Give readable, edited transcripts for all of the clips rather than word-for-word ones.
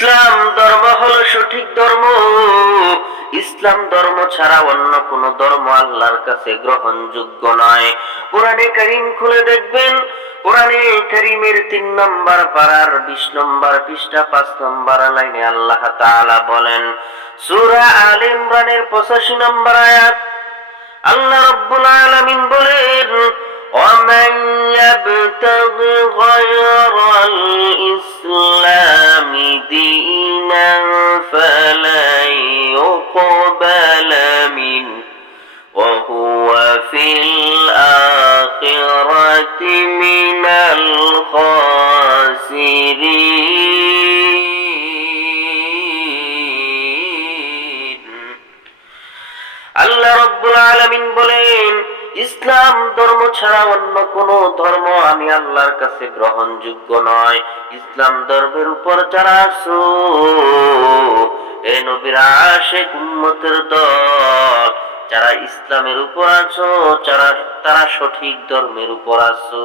ইসলাম ধর্ম হলো সঠিক ধর্ম। ইসলাম ধর্ম ছাড়া অন্য কোন ধর্ম আল্লাহর কাছে গ্রহণযোগ্য নয়। কোরআনে কারীম খুলে দেখবেন, কোরআনে কারীমের 3 নম্বর পারার 20 নম্বর পৃষ্ঠা 5 নম্বর লাইনে আল্লাহ তাআলা বলেন, সূরা আলে ইমরানের 85 নম্বর আয়াত, আল্লাহ রাব্বুল আলামিন বলেন, وَمَن يَبْتَغِ غَيْرَ الْإِسْلَامِ دِينًا فَلَن يُقْبَلَ مِنْهُ وَهُوَ فِي الْآخِرَةِ مِنَ الْخَاسِرِينَ। আল্লাহ রাব্বুল আলামিন বলেন, ইসলাম ধর্ম ছাড়া অন্য কোন ধর্ম আমি আল্লাহর কাছে গ্রহণযোগ্য নয়। ইসলাম ধর্মের উপর যারা আছো, এ নবীর আশিক উম্মতের দল, যারা ইসলামের উপর আছো, তারা সঠিক ধর্মের উপর আছো।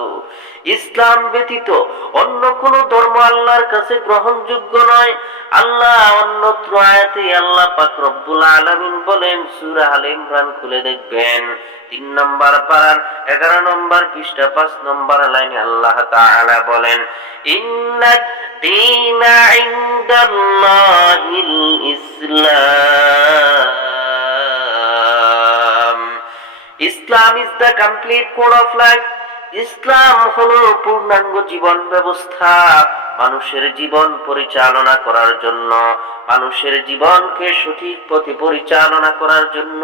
ইসলাম ব্যতীত অন্য কোন ধর্ম আল্লাহর কাছে গ্রহণযোগ্য নয়। আল্লাহ অন্যত্র আয়াতে আল্লাহ পাক রব্বুল আলামিন বলেন, সূরা আলে ইমরান খুলে দেখবেন, 3 নম্বর পারার 11 নম্বর পৃষ্ঠা 5 নম্বর লাইনে আল্লাহ তাআলা বলেন, ইন্নাদ দীনা ইনদাল্লাহিল Islam. Islam is the complete code of life. Islam হলো পূর্ণাঙ্গ জীবন ব্যবস্থা। মানুষের জীবন পরিচালনা করার জন্য, মানুষের জীবনকে সঠিক পথে পরিচালনা করার জন্য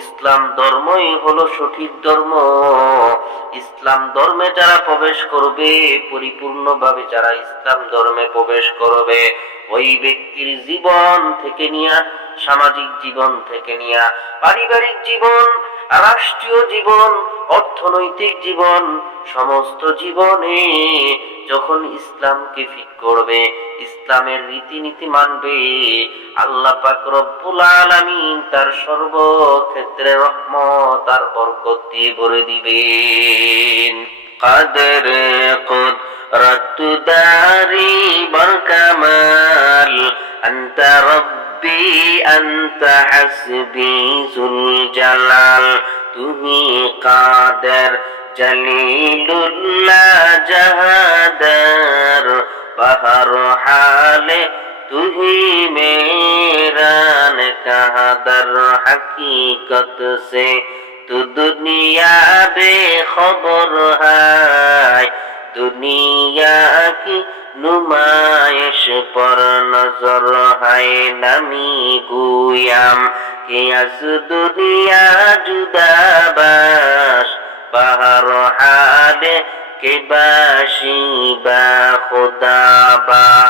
ইসলাম ধর্মই হলো সঠিক ধর্ম। ইসলাম ধর্মে যারা প্রবেশ করবে, পরিপূর্ণভাবে যারা ইসলাম ধর্মে প্রবেশ করবে, ওই ব্যক্তির জীবন থেকে নিয়ে, সামাজিক জীবন থেকে নিয়ে, পারিবারিক জীবন, রাষ্ট্রীয় জীবন, অর্থনৈতিক জীবন, সমস্ত জীবনে যখন ইসলামকে ফিট করবে, ইসলামের রীতিনীতি মানবে, আল্লাহ পাক রব্বুল আলামিন তার সর্বক্ষেত্রে রহমত আর বরকত দিয়ে ভরে দিবেন। কাদের কুদরত দারি বরকামাল, আনতা রব্বি আনতা হাসবি জুল জালাল, তুহি কাদের জলিলুল্লাহ জাহাদার, বাহর হালে তুহি মেরা নে কহা দর হकीकत से तू दुनिया बेखबर है, दुनिया की नुमाइश पर नजर है, नमी गुयाम कि अज दुनिया जुदा बाश, बाहर हाले के बाशी बा खुदा बा।